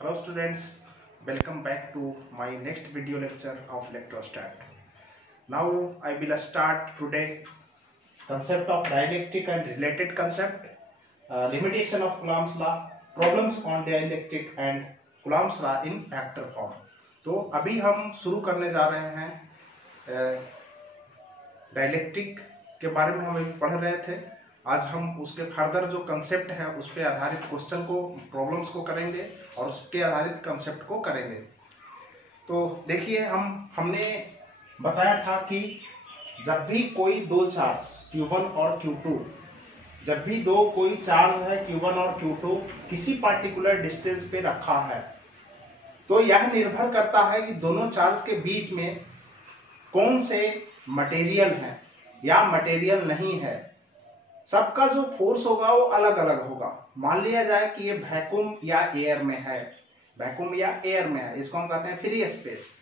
Hello students, welcome back to my next video lecture of electrostat. Now I will start today concept of dielectric and related concept, limitation of Coulomb's law, problems on dielectric and Coulomb's law in vector form. तो अभी हम शुरू करने जा रहे हैं dielectric के बारे में हम अभी पढ़ रहे थे। आज हम उसके फर्दर जो कंसेप्ट है उस पर आधारित क्वेश्चन को प्रॉब्लम्स को करेंगे और उसके आधारित कंसेप्ट को करेंगे। तो देखिए हमने बताया था कि जब भी कोई दो चार्ज Q1 और Q2, जब भी कोई चार्ज है Q1 और Q2 किसी पार्टिकुलर डिस्टेंस पे रखा है तो यह निर्भर करता है कि दोनों चार्ज के बीच में कौन से मटेरियल है या मटेरियल नहीं है। सबका जो फोर्स होगा वो अलग अलग होगा। मान लिया जाए कि ये वैक्यूम या एयर में है, वैक्यूम या एयर में है, इसको हम कहते हैं फ्री स्पेस।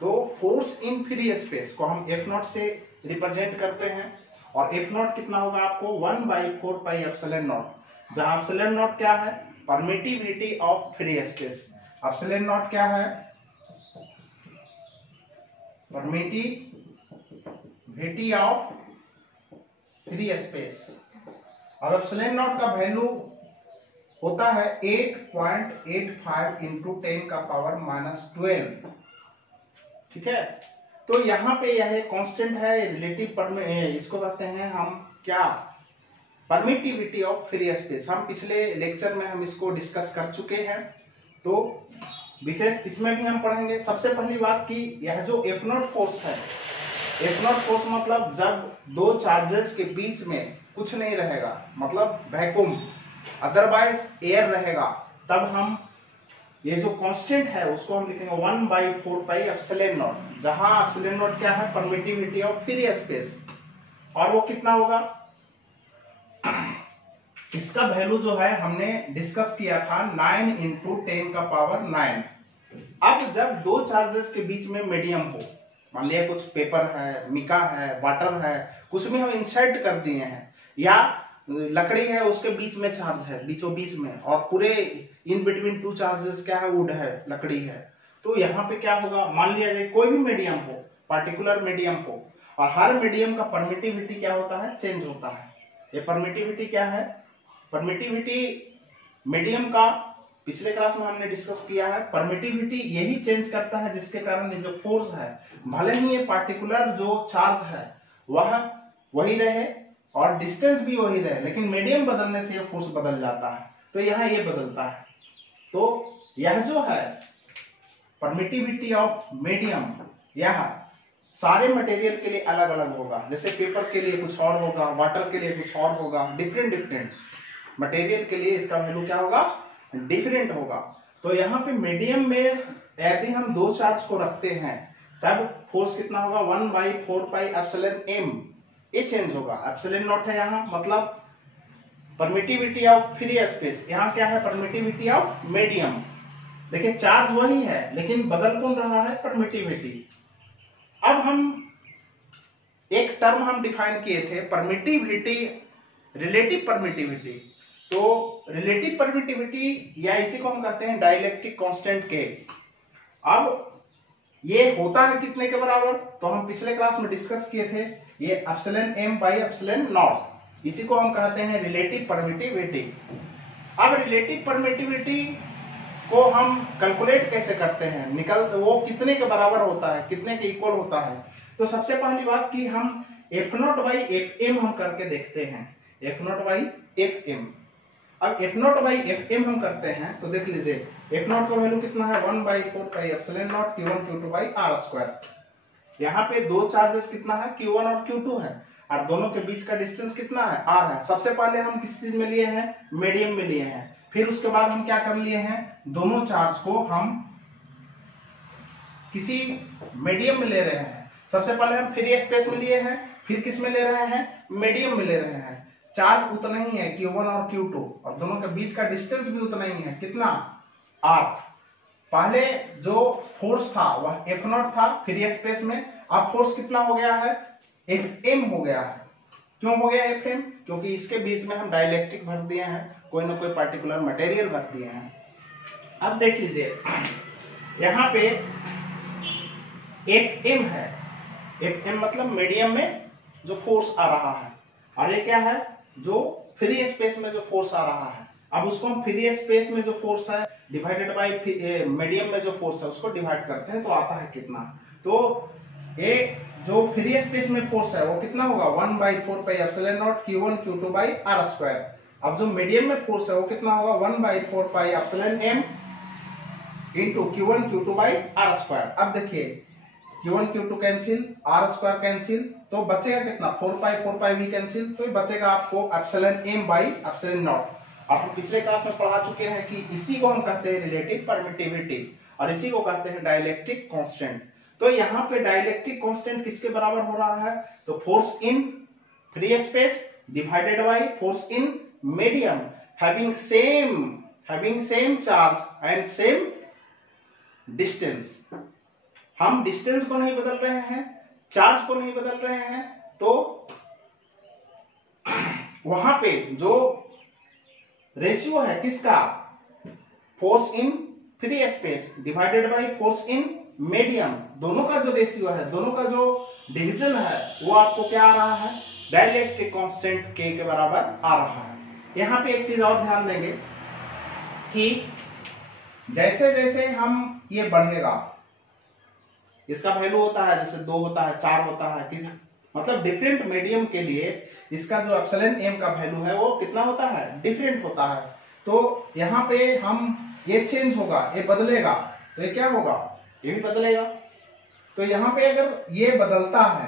तो फोर्स इन फ्री स्पेस को हम F0 से रिप्रेजेंट करते हैं और F0 कितना होगा आपको 1/4 पाई एप्सिलॉन नॉट, जहां एप्सिलॉन नॉट क्या है, permittivity of free space. Epsilon not क्या है, परमिटिविटी ऑफ फ्री स्पेस। अब एप्सिलॉन नॉट का वैल्यू होता है 8.85 इंटू 10 का पावर -12। ठीक है, तो यहाँ पे यह कांस्टेंट है, रिलेटिव इसको कहते हैं हम क्या, परमिटिविटी ऑफ फ्री स्पेस। हम पिछले लेक्चर में हम इसको डिस्कस कर चुके हैं, तो विशेष इसमें भी हम पढ़ेंगे। सबसे पहली बात कि यह जो F0 फोर्स है, F0 फोर्स मतलब जब दो चार्जेस के बीच में कुछ नहीं रहेगा, मतलब वैक्यूम, अदरवाइज एयर रहेगा, तब हम ये जो कांस्टेंट है उसको हम लिखेंगे 1/4 पाई एप्सिलॉन नॉट, जहां एप्सिलॉन नॉट क्या है, परमिटिविटी ऑफ फ्री स्पेस। और वो कितना होगा, इसका वैल्यू जो है हमने डिस्कस किया था 9 इंटू 10 का पावर 9। अब जब दो चार्जेस के बीच में मीडियम हो, मान लिया कुछ पेपर है, मिका है, वाटर है, कुछ में हम इंसर्ट कर दिए हैं, या लकड़ी है उसके बीच में चार्ज है, बीचों बीच में, और पूरे इन बिटवीन टू चार्जेस क्या है, वुड है, लकड़ी है। तो यहाँ पे क्या होगा, मान लिया जाए कोई भी मीडियम हो, पार्टिकुलर मीडियम हो, और हर मीडियम का परमिटिविटी क्या होता है, चेंज होता है। ये परमिटिविटी क्या है, परमिटिविटी मीडियम का पिछले क्लास में हमने डिस्कस किया है। परमिटिविटी यही चेंज करता है जिसके कारण ये जो फोर्स है, भले ही ये पार्टिकुलर जो चार्ज है वह वही रहे और डिस्टेंस भी वही रहे, लेकिन मीडियम बदलने से ये फोर्स बदल जाता है, तो यहाँ ये बदलता है। तो यह जो है परमिटिविटी ऑफ मीडियम, यह सारे मटेरियल के लिए अलग अलग होगा। जैसे पेपर के लिए कुछ और होगा, वाटर के लिए कुछ और होगा, डिफरेंट मटेरियल के लिए इसका वैल्यू क्या होगा, डिफरेंट होगा। तो यहाँ पे मीडियम में यदि हम दो चार्ज को रखते हैं तब फोर्स कितना होगा, 1/4 पाई एप्सिलॉन m, ये चेंज होगा। एप्सिलॉन नॉट है यहाँ, मतलब परमिटिविटी ऑफ फ्री स्पेस, यहाँ क्या है, परमिटिविटी ऑफ मीडियम। देखिए चार्ज वही है लेकिन बदल कौन रहा है, परमिटिविटी। अब हम एक टर्म हम डिफाइन किए थे, परमिटिविटी, रिलेटिव परमिटिविटी। तो रिलेटिव परमिटिविटी या इसी को हम कहते हैं डाइलेक्ट्रिक कांस्टेंट के। अब ये होता है कितने के बराबर, तो हम पिछले क्लास में डिस्कस किए थे, ये epsilon m by epsilon not, इसी को हम कहते हैं रिलेटिव परमिटिविटी। अब रिलेटिव परमिटिविटी को हम कैलकुलेट कैसे करते हैं, वो कितने के बराबर होता है, कितने के इक्वल होता है। तो सबसे पहली बात कि हम F0 बाई Fm हम करके देखते हैं, F0 बाई Fm। अब F0 बाई Fm हम करते हैं तो देख लीजिए F0 का वैल्यू कितना है, 1/4 pi epsilon naught Q1 Q2 by r²। यहाँ पे दो चार्जेस कितना है, Q1 और Q2 है, और दोनों के बीच का डिस्टेंस कितना है, r है। सबसे पहले हम किस चीज में लिए हैं, मीडियम में लिए हैं। फिर उसके बाद हम क्या कर लिए हैं, दोनों चार्ज को हम किसी मीडियम में ले रहे हैं। सबसे पहले हम फ्री स्पेस में लिए हैं, फिर किस में ले रहे हैं, मीडियम में ले रहे हैं। चार्ज उतना ही है Q1 और Q2, और दोनों के बीच का डिस्टेंस भी उतना ही है, कितना, r। पहले जो फोर्स था वह F0 था फ्री स्पेस में, अब फोर्स कितना हो गया है, Fm हो गया है। क्यों हो गया Fm, क्योंकि इसके बीच में हम डाइलेक्ट्रिक भर दिए हैं, कोई ना कोई पार्टिकुलर मटेरियल भर दिए हैं। अब देख लीजिए यहाँ पे Fm है, Fm मतलब मीडियम में जो फोर्स आ रहा है, और ये क्या है, जो फ्री स्पेस में जो फोर्स आ रहा है। अब उसको हम फ्री स्पेस में जो फोर्स है डिवाइडेड बाय मीडियम में जो फोर्स है उसको डिवाइड करते हैं तो आता है कितना। तो ये जो फ्री स्पेस में फोर्स है वो कितना होगा, 1/4 pi epsilon naught Q1 Q2 by R square. अब जो मीडियम में फोर्स है वो कितना होगा, 1/4 pi epsilon M into Q1 Q2 by R square. अब देखिए Q1 Q2 cancel, R square cancel, तो बचेगा कितना, 4 पाई भी कैंसिल, तो ये बचेगा आपको epsilon M by epsilon not. आप पिछले क्लास में पढ़ा चुके हैं कि इसी को हम कहते हैं रिलेटिव परमिटिविटी और इसी को कहते हैं डाइलेक्ट्रिक कांस्टेंट। तो यहाँ पे डाइलेक्ट्रिक कांस्टेंट किसके बराबर हो रहा है, तो force in free space divided by force in medium having same charge and same distance. हम डिस्टेंस को नहीं बदल रहे हैं, चार्ज को नहीं बदल रहे हैं, तो वहां पे जो रेशियो है किसका, force in free space divided by force in medium, दोनों का जो रेशियो है, दोनों का जो डिवीजन है वो आपको क्या आ रहा है, डाइलेक्ट्रिक कांस्टेंट K के बराबर आ रहा है। यहां पे एक चीज और ध्यान देंगे कि जैसे जैसे हम ये बढ़ेगा, इसका वैल्यू होता है जैसे 2 होता है, 4 होता है, किस मतलब डिफरेंट मीडियम के लिए इसका जो एप्सिलॉन M का वैल्यू है वो कितना होता है, डिफरेंट होता है। तो यहाँ पे हम ये चेंज होगा, ये बदलेगा, तो ये क्या होगा, ये भी बदलेगा। तो यहाँ पे अगर ये बदलता है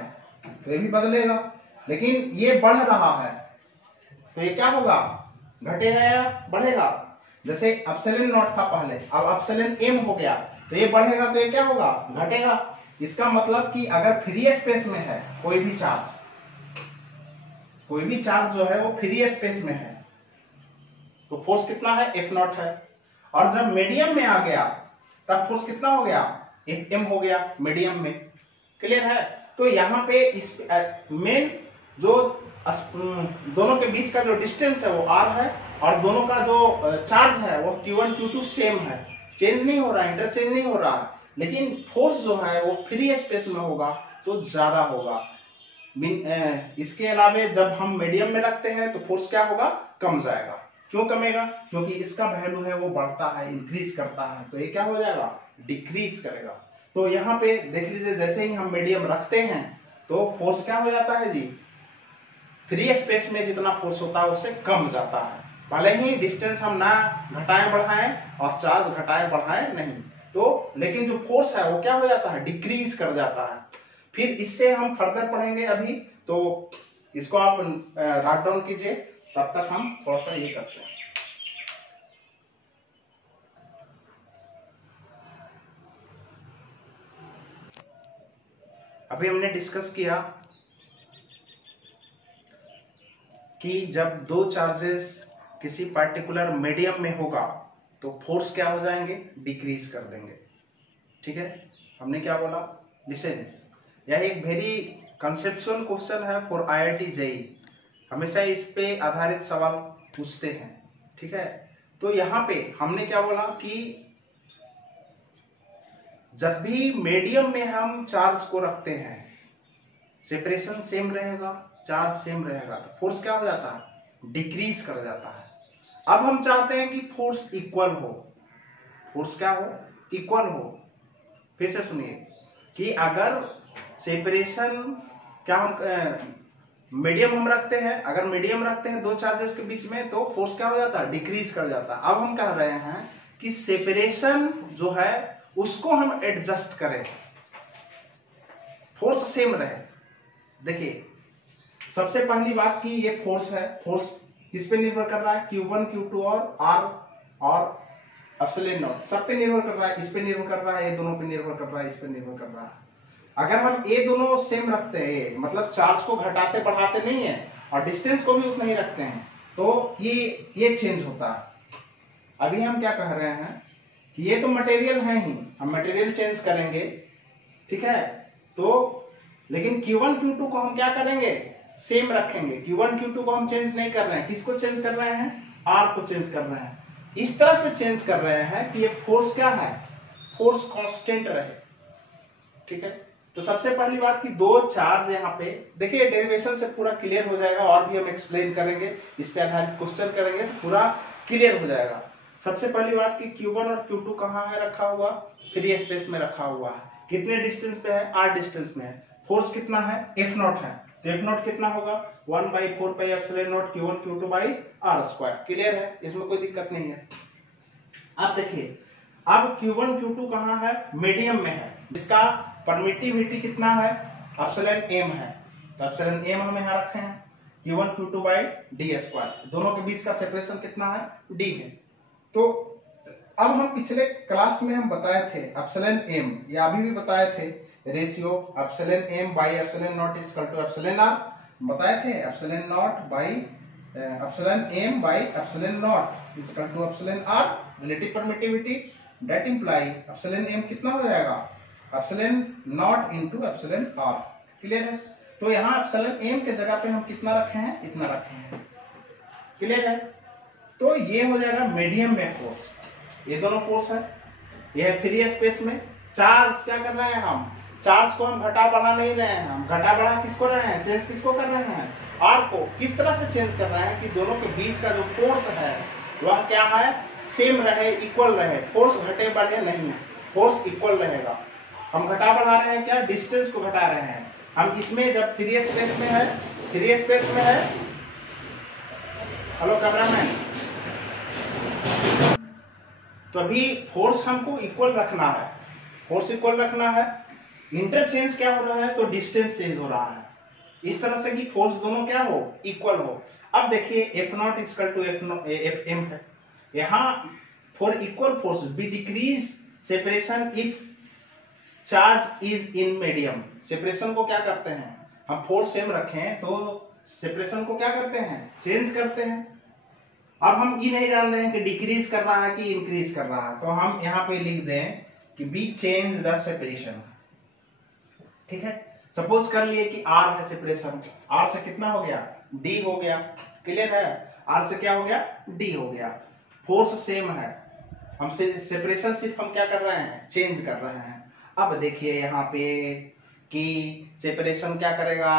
तो ये भी बदलेगा, लेकिन ये बढ़ रहा है तो ये क्या होगा, घटेगा या बढ़ेगा। जैसे एप्सिलॉन नॉट था पहले, अब एप्सिलॉन M हो गया, तो ये बढ़ेगा तो ये क्या होगा, घटेगा। इसका मतलब कि अगर फ्री स्पेस में है कोई भी चार्ज जो है वो फ्री स्पेस में है तो फोर्स कितना है, F0 है। और जब मीडियम में आ गया तब फोर्स कितना हो गया, Fm हो गया मीडियम में। क्लियर है। तो यहाँ पे इस मेन जो दोनों के बीच का जो डिस्टेंस है वो R है और दोनों का जो चार्ज है वो Q1 Q2 सेम है, चेंज नहीं हो रहा, इंटरचेंज नहीं हो रहा, लेकिन फोर्स जो है वो फ्री स्पेस में होगा तो ज्यादा होगा। इसके अलावा जब हम मीडियम में रखते हैं तो फोर्स क्या होगा, कम जाएगा। क्यों कमेगा, क्योंकि इसका वैल्यू है वो बढ़ता है, इंक्रीज करता है, तो ये क्या हो जाएगा, डिक्रीज करेगा। तो यहाँ पे देख लीजिए जैसे ही हम मीडियम रखते हैं तो फोर्स क्या हो जाता है जी, फ्री स्पेस में जितना फोर्स होता है उससे कम जाता है, भले ही डिस्टेंस हम ना घटाएं बढ़ाएं और चार्ज घटाएं बढ़ाएं नहीं, तो लेकिन जो फोर्स है वो क्या हो जाता है, डिक्रीज कर जाता है। फिर इससे हम फर्दर पढ़ेंगे अभी, तो इसको आप राइट डाउन कीजिए, तब तक हम थोड़ा सा ये करते हैं। अभी हमने डिस्कस किया कि जब दो चार्जेस किसी पर्टिकुलर मीडियम में होगा तो फोर्स क्या हो जाएंगे, डिक्रीज कर देंगे। ठीक है, हमने क्या बोला, लिसन, यह एक वेरी कंसेप्चुअल क्वेश्चन है फॉर IIT JEE, हमेशा इस पे आधारित सवाल पूछते हैं। ठीक है, तो यहाँ पे हमने क्या बोला कि जब भी मीडियम में हम चार्ज को रखते हैं, सेपरेशन सेम रहेगा, चार्ज सेम रहेगा, तो फोर्स क्या हो जाता है, डिक्रीज कर जाता है। अब हम चाहते हैं कि फोर्स इक्वल हो, फोर्स क्या हो, इक्वल हो। फिर से सुनिए कि अगर सेपरेशन क्या हम मीडियम हम रखते हैं, अगर मीडियम रखते हैं दो चार्जेस के बीच में तो फोर्स क्या हो जाता है, डिक्रीज कर जाता है। अब हम कह रहे हैं कि सेपरेशन जो है उसको हम एडजस्ट करें, फोर्स सेम रहे। देखिए सबसे पहली बात कि ये फोर्स है, फोर्स किस पे निर्भर कर रहा है, Q1 Q2 और R और एप्सिलॉन नॉट, सब पे निर्भर कर रहा है, इस पे निर्भर कर रहा है, ये दोनों पे निर्भर कर रहा है, इस पे निर्भर कर रहा है। अगर हम ये दोनों सेम रखते हैं, मतलब चार्ज को घटाते बढ़ाते नहीं है और डिस्टेंस को भी उतना ही रखते हैं, तो ये चेंज होता है। अभी हम क्या कह रहे हैं कि ये तो मटेरियल है ही, हम मटेरियल चेंज करेंगे, ठीक है, तो लेकिन Q1 Q2 को हम क्या करेंगे, सेम रखेंगे। Q1 Q2 को हम चेंज नहीं कर रहे हैं, किसको चेंज कर रहे हैं, R को चेंज कर रहे हैं। इस तरह से चेंज कर रहे हैं कि ये फोर्स क्या है, फोर्स कांस्टेंट रहे। ठीक है, तो सबसे पहली बात कि दो चार्ज यहाँ पे देखिए, डेरिवेशन से पूरा क्लियर हो जाएगा, और भी हम एक्सप्लेन करेंगे, इस पे आधारित क्वेश्चन करेंगे तो पूरा क्लियर हो जाएगा। सबसे पहली बात कि Q1 और Q2 कहाँ है रखा हुआ, फ्री स्पेस में रखा हुआ है। कितने डिस्टेंस पे है, r डिस्टेंस में है। फोर्स कितना है, F0 है, तो F0 कितना होगा 1/4πε0 Q1 Q2 by r square. Clear है, इसमें कोई दिक्कत नहीं है। अब देखिए, अब Q1 Q2 कहाँ है, मीडियम में है, इसका परमिटिविटी कितना है, एप्सिलॉन m है, तो एप्सिलॉन m हम यहाँ रखे हैं, Q1 Q2 by D square. दोनों के बीच का सेपरेशन कितना है, d है। तो अब हम पिछले क्लास में हम बताए थे एप्सिलॉन m, या अभी भी बताए थे, ratio epsilon m by epsilon naught is equal to epsilon r बताए थे। Epsilon naught by epsilon m by epsilon naught is equal to epsilon r, relative permittivity, that imply epsilon m कितना हो जाएगा, epsilon naught into epsilon r। Clear है, तो यहाँ epsilon m के जगह पे हम कितना रखे हैं, इतना रखे हैं। क्लियर है, तो ये हो जाएगा मीडियम में फोर्स, ये दोनों फोर्स है, ये है फ्री स्पेस में। चार्ज क्या कर रहे हैं हम, चार्ज को हम घटा बढ़ा नहीं रहे हैं, हम घटा बढ़ा किसको रहे हैं, चेंज किसको कर रहे हैं, आर को। किस तरह से चेंज कर रहे हैं कि दोनों के बीच का जो फोर्स है वह क्या है, सेम रहे, इक्वल रहे, फोर्स घटे बढ़े नहीं, फोर्स इक्वल रहेगा। हम घटा बढ़ा रहे हैं क्या, डिस्टेंस को घटा रहे हैं हम। इसमें जब फ्री स्पेस में है, फ्री स्पेस में है, हेलो कैमरामैन, तो अभी फोर्स हमको इक्वल रखना है, फोर्स इक्वल रखना है। इंटरचेंज क्या हो रहा है, तो डिस्टेंस चेंज हो रहा है, इस तरह से कि फोर्स दोनों क्या हो, इक्वल हो। अब देखिए F0 इक्वल टू Fm है, यहाँ for equal force be decrease separation if charge is in medium. Separation को क्या करते हैं हम, फोर्स सेम रखें तो सेपरेशन को क्या करते हैं, चेंज करते हैं। अब हम ये नहीं जान रहे हैं कि डिक्रीज कर रहा है कि इंक्रीज कर रहा है, तो हम यहाँ पे लिख दें कि बी चेंज द सेपरेशन। ठीक है, सपोज कर लिए कि R है सेपरेशन, R से कितना हो गया, D हो गया। क्लियर है, R से क्या हो गया, D हो गया। फोर्स सेम है, हम सेपरेशन सिर्फ हम क्या कर रहे हैं, चेंज कर रहे हैं। अब देखिए यहाँ पे कि सेपरेशन क्या करेगा,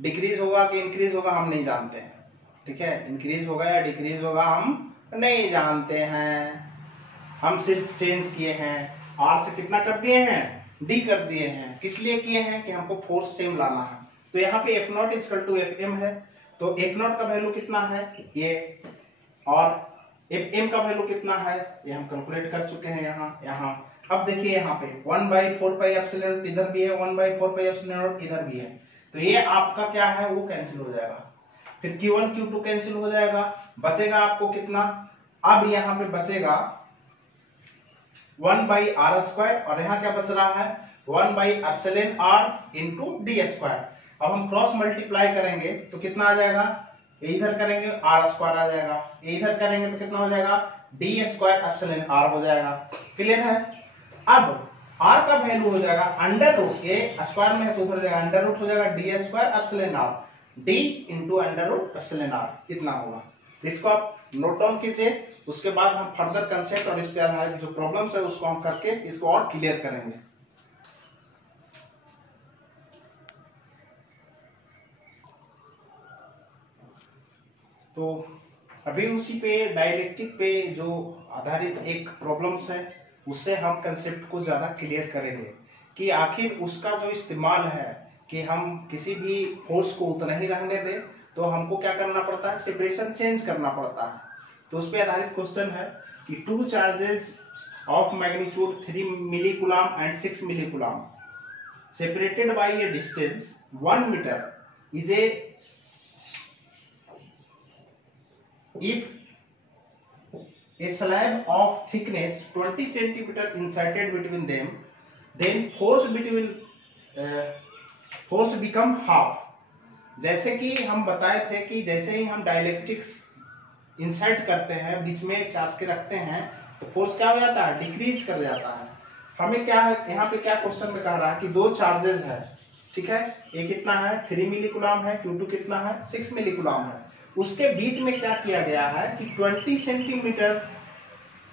डिक्रीज होगा कि इंक्रीज होगा हम नहीं जानते हैं। ठीक है, इंक्रीज होगा या डिक्रीज होगा हम नहीं जानते हैं, हम सिर्फ चेंज किए हैं, R से कितना कर दिए हैं, D कर दिए हैं। किस लिए किए हैं कि हमको फोर्स सेम लाना है। तो यहाँ पे F0 इक्वल टू Fm है, तो F0 का वैल्यू कितना है ये, और Fm का वैल्यू कितना है ये हम कैलकुलेट कर चुके हैं यहाँ। अब देखिए यहाँ पे 1/4πε0 इधर भी है, 1/4πε0 इधर भी है, तो ये आपका क्या है वो कैंसिल हो जाएगा, फिर Q1 Q2 कैंसिल हो जाएगा, बचेगा आपको कितना, अब यहाँ पे बचेगा 1/r², और यहाँ क्या बच रहा है 1/ε इंटू डी स्क्वायर। अब हम क्रॉस मल्टीप्लाई करेंगे तो कितना आ जाएगा, इधर करेंगे r² आ जाएगा, इधर करेंगे तो कितना हो जाएगा d² εr हो जाएगा। क्लियर है, अब r का वैल्यू हो जाएगा अंडर रूट, ये स्क्वायर में है तो उधर जाएगा, अंडर रूट हो जाएगा d² εr, d into under root εr, इतना होगा। इसको आप नोट डाउन कीजिए, उसके बाद हम फर्दर कंसेप्ट और इस पे आधारित जो प्रॉब्लम्स है उसको हम करके इसको और क्लियर करेंगे। तो अभी उसी पे डाइलेक्ट्रिक पे जो आधारित एक प्रॉब्लम्स है उससे हम कंसेप्ट को ज्यादा क्लियर करेंगे कि आखिर उसका जो इस्तेमाल है कि हम किसी भी फोर्स को उतना ही रहने दें तो हमको क्या करना पड़ता है, सेपरेशन चेंज करना पड़ता है। तो उस पे आधारित क्वेश्चन है कि two charges of magnitude 3 millicoulomb and 6 millicoulomb separated by a distance 1 meter is a, if a slab of thickness 20 centimeter inserted between them, then force become half। जैसे कि हम बताए थे कि जैसे ही हम डाइलेक्ट्रिक्स इंसर्ट करते हैं, बीच में चार्ज के रखते हैं, तो फोर्स क्या हो जाता है, डिक्रीज कर जाता है। हमें क्या है यहाँ पे क्या क्वेश्चन में कह रहा है कि दो चार्जेस है, ठीक है, एक कितना है 3 मिली कूलम है, Q2 कितना है 6 मिली कूलम है, उसके बीच में क्या किया गया है कि 20 सेंटीमीटर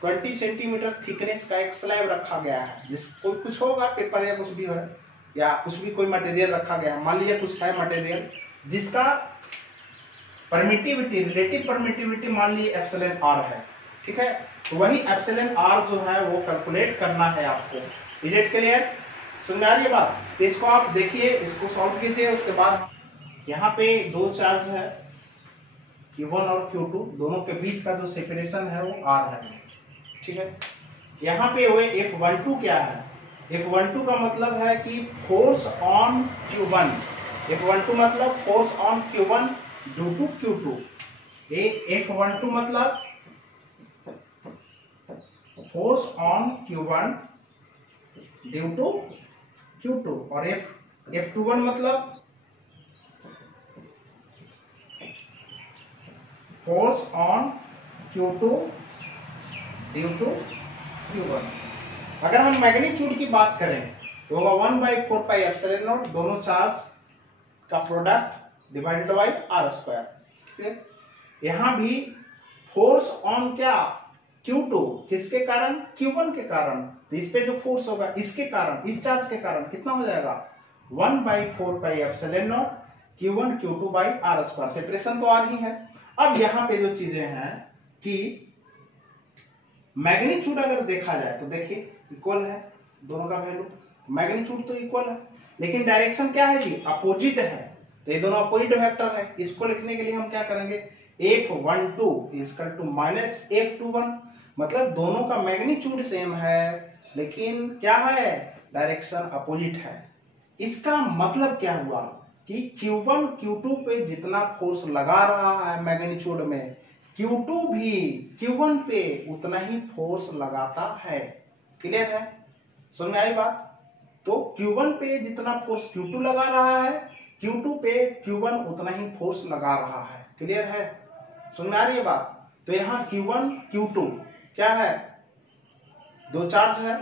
20 सेंटीमीटर थिकनेस का एक स्लैब रखा गया है, जिस कोई कुछ होगा पेपर या कुछ भी है या कुछ भी कोई मटेरियल रखा गया है, मान लीजिए कुछ है मटेरियल जिसका परमिटिविटी, रिलेटिव परमिटिविटी मान लीजिए एप्सिलॉन आर है, ठीक है। तो वही एप्सिलॉन आर जो है वो कैलकुलेट करना है आपको। Is it clear? समझ आ रही है बात? इसको आप देखिए, इसको सॉल्व कीजिए। उसके बाद यहाँ पे दो चार्ज है Q1 और Q2, दोनों के बीच का जो सेपरेशन है वो R है, ठीक है। यहाँ पे वो F12 क्या है? F12 का मतलब है कि फोर्स ऑन Q1, F12 मतलब force on Q1 due to Q2। F12 मतलब force on Q1 due to Q2 और F21 मतलब force on Q2 due to Q1। अगर हम मैग्नीट्यूड की बात करें तो होगा 1/4 पाई एप्सिलॉन नॉट, दोनों चार्ज का product divided by r square, ठीक है। यहां भी फोर्स ऑन क्या? Q2, किसके कारण? Q1 के कारण। तो इस पे जो फोर्स होगा इसके कारण, इस चार्ज के कारण कितना हो जाएगा? 1/4 pi epsilon naught Q1 Q2 by r square. Separation तो आर ही है। अब यहां पे जो चीजें हैं कि मैग्नीट्यूड अगर देखा जाए तो देखिए इक्वल है दोनों का वैल्यू, मैग्नीट्यूड तो इक्वल है, लेकिन डायरेक्शन क्या है जी? अपोजिट है। तो ये दोनों अपोजिट वेक्टर है। इसको लिखने के लिए हम क्या करेंगे? F12 equal to minus F21, मतलब दोनों का मैग्नीट्यूड सेम है लेकिन क्या है? डायरेक्शन अपोजिट है। इसका मतलब क्या हुआ कि Q1 Q2 पे जितना फोर्स लगा रहा है मैग्नीट्यूड में, Q2 भी Q1 पे उतना ही फोर्स लगाता है। क्लियर है? समझ में आई बात? तो Q1 पे जितना फोर्स Q2 लगा रहा है, Q2 पे Q1 उतना ही फोर्स लगा रहा है। क्लियर है? समझ में आ रही है बात? तो यहाँ Q1 Q2 क्या है? दो चार्ज है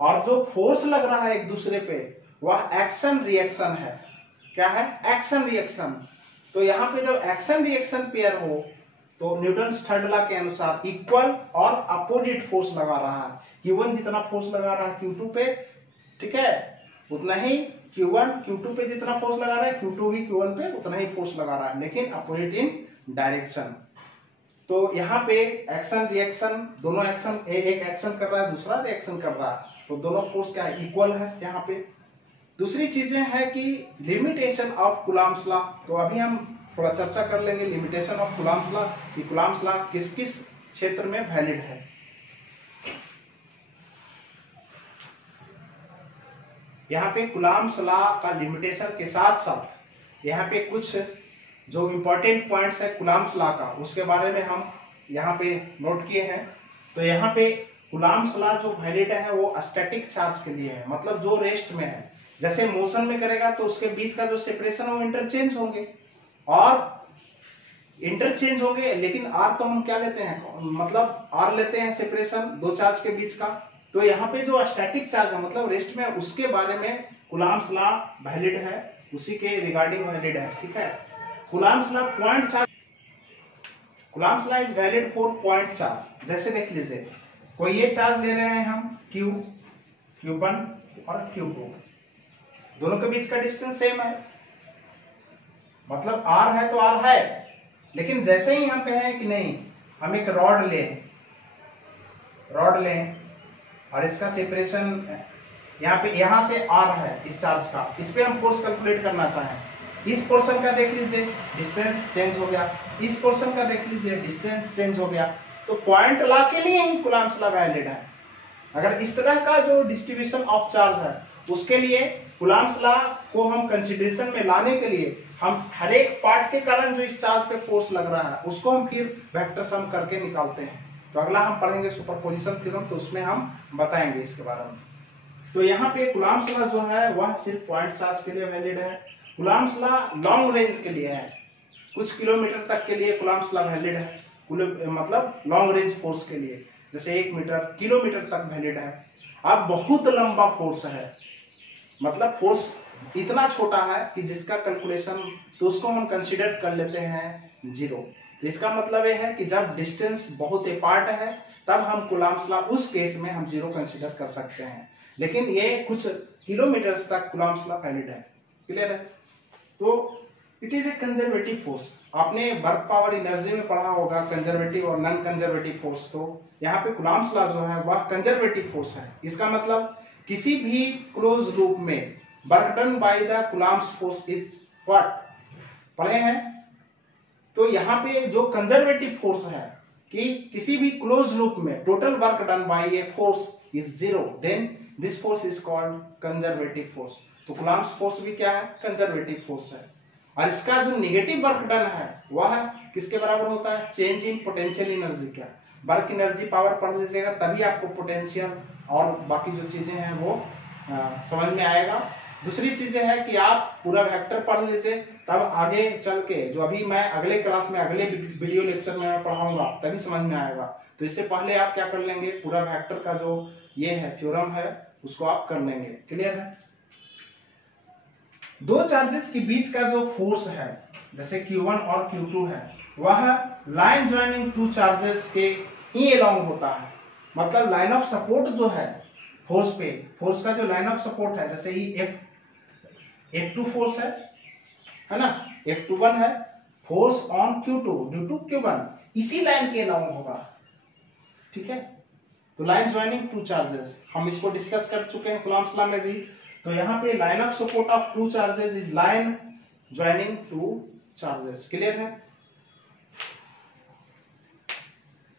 और जो फोर्स लग रहा है एक दूसरे पे वह एक्शन रिएक्शन है। क्या है? Action reaction. तो यहाँ पे जब एक्शन रिएक्शन पेयर हो तो न्यूटन्स थर्ड लॉ के अनुसार इक्वल और अपोजिट फोर्स लगा रहा है। Q1 जितना फोर्स लगा रहा है Q2 पे, ठीक है, उतना ही Q1 Q2 पे जितना फोर्स लगा रहा है Q2 भी Q1 पे उतना ही फोर्स लगा रहा है, लेकिन अपोजिट इन डायरेक्शन। तो यहाँ पे एक्शन रिएक्शन, दोनों एक्शन, एक एक्शन कर रहा है दूसरा रिएक्शन कर रहा है, तो दोनों फोर्स क्या है? इक्वल है यहाँ पे। दूसरी चीजें है कि लिमिटेशन ऑफ कूलम्ब्स लॉ। तो अभी हम थोड़ा चर्चा कर लेंगे लिमिटेशन ऑफ कूलम्ब्स लॉ, कि कूलम्ब्स लॉ किस किस क्षेत्र में वैलिड है। यहाँ पे कूलम्ब्स लॉ का लिमिटेशन के साथ साथ यहाँ पे कुछ जो इंपॉर्टेंट पॉइंट्स है कूलम्ब्स लॉ का, उसके बारे में हम यहाँ पे नोट किए हैं। तो यहाँ पे कूलम्ब्स लॉ जो वैलिड है वो स्टैटिक चार्ज के लिए है, मतलब जो रेस्ट में है। जैसे मोशन में करेगा तो उसके बीच का जो सेपरेशन है वो इंटरचेंज होंगे लेकिन आर तो हम क्या लेते हैं? मतलब आर लेते हैं सेपरेशन दो चार्ज के बीच का। तो यहाँ पे जो स्टैटिक चार्ज है मतलब रेस्ट में, उसके बारे में कूलम्ब्स लॉ वैलिड है, उसी के रिगार्डिंग वैलिड है, ठीक है। Coulomb's law point charge, Coulomb's law is valid for point charge. जैसे देख लीजिए, कोई ये चार्ज ले रहे हैं हम Q1 और Q2, दोनों के बीच का डिस्टेंस सेम है, मतलब R है तो R है, लेकिन जैसे ही हम कहें कि नहीं हम एक रॉड लें और इसका सेपरेशन यहाँ से R है इस चार्ज का, इस पे हम फोर्स कैलकुलेट करना चाहें, इस पोर्शन का देख लीजिए डिस्टेंस चेंज हो गया, इस पोर्शन का देख लीजिए डिस्टेंस चेंज हो गया। तो पॉइंट लॉ के लिए ही कूलम्ब्स लॉ वैलिड है। अगर इस तरह का जो डिस्ट्रीब्यूशन ऑफ चार्ज है उसके लिए कूलम्ब्स लॉ को हम कंसीडरेशन में लाने के लिए हम हर एक पार्ट के कारण जो इस चार्ज पे फोर्स लग रहा है उसको हम फिर वेक्टर सम करके निकालते हैं। तो अगला हम पढ़ेंगे सुपरपोजिशन थ्योरम, तो उसमें हम बताएंगे इसके बारे में। तो यहाँ पे कूलम्ब्स लॉ जो है वह सिर्फ पॉइंट चार्ज के लिए वैलिड है। कूलम्ब्स लॉ लॉन्ग रेंज के लिए है, कुछ किलोमीटर तक के लिए कूलम्ब्स लॉ वैलिड है, मतलब लॉन्ग रेंज फोर्स के लिए, जैसे 1 मीटर किलोमीटर तक वैलिड है। अब बहुत लंबा फोर्स है, मतलब फोर्स इतना छोटा है कि जिसका कैलकुलेशन तो उसको हम कंसीडर कर लेते हैं 0। तो इसका मतलब ये है कि जब डिस्टेंस बहुत अपार्ट है तब हम कूलम्ब्स लॉ उस केस में हम जीरो कंसीडर कर सकते हैं, लेकिन ये कुछ किलोमीटर्स तक कूलम्ब्स लॉ वैलिड है। क्लियर है? तो it is a conservative force. आपने वर्क पावर एनर्जी में पढ़ा होगा कंजर्वेटिव और नॉन कंजर्वेटिव फोर्स, तो यहाँ पे कूलम्ब्स लॉ जो है वह कंजर्वेटिव फोर्स है। इसका मतलब किसी भी क्लोज लूप में work done by the Coulomb's force is what, पढ़े हैं? तो यहाँ पे जो कंजर्वेटिव फोर्स है कि किसी भी क्लोज लूप में total work done by a force is zero, then this force is called conservative force. तो कूलम्ब्स फोर्स भी क्या है? कंजर्वेटिव फोर्स है। और इसका जो नेगेटिव वर्क डन है वह किसके बराबर होता है? चेंज इन पोटेंशियल एनर्जी का। वर्क एनर्जी पावर पढ़ लीजिएगा तभी आपको पोटेंशियल और बाकी जो चीजें हैं वो समझ में आएगा। दूसरी चीजें है कि आप पूरा वेक्टर पढ़ लीजिए, तब आगे चल के जो अभी मैं अगले क्लास में अगले वीडियो लेक्चर में मैं पढ़ाऊंगा तभी समझ में आएगा। तो इससे पहले आप क्या कर लेंगे, पूरा वेक्टर का जो ये है थ्योरम है उसको आप कर लेंगे। क्लियर है? दो चार्जेस के बीच का जो फोर्स है जैसे Q1 और Q2 है वह लाइन ज्वाइनिंग टू चार्जेस के ही अलोंग होता है। मतलब लाइन ऑफ सपोर्ट जो है फोर्स पे, फोर्स का जो लाइन ऑफ सपोर्ट है, जैसे ही F2 फोर्स है ना, F21 है, force on Q2 due to Q1 इसी लाइन के अलोंग होगा। ठीक है? तो लाइन ज्वाइनिंग टू चार्जेस हम इसको डिस्कस कर चुके हैं कूलम्ब्स लॉ में भी। तो यहाँ पे line of support of two charges is line joining two charges. Clear है?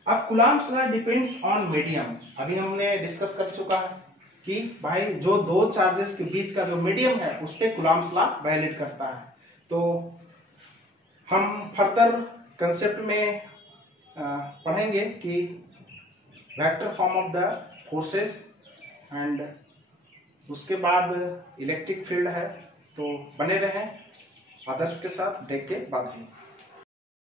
अब Coulomb's law depends on medium. अभी हमने डिस्कस कर चुका है कि भाई जो दो चार्जेस के बीच का जो मीडियम है उस पे कूलम्ब्स लॉ वैलिड करता है। तो हम फर्दर कंसेप्ट में पढ़ेंगे कि vector form of the forces and उसके बाद इलेक्ट्रिक फील्ड है। तो बने रहें आदर्श के साथ, ब्रेक के बाद भी।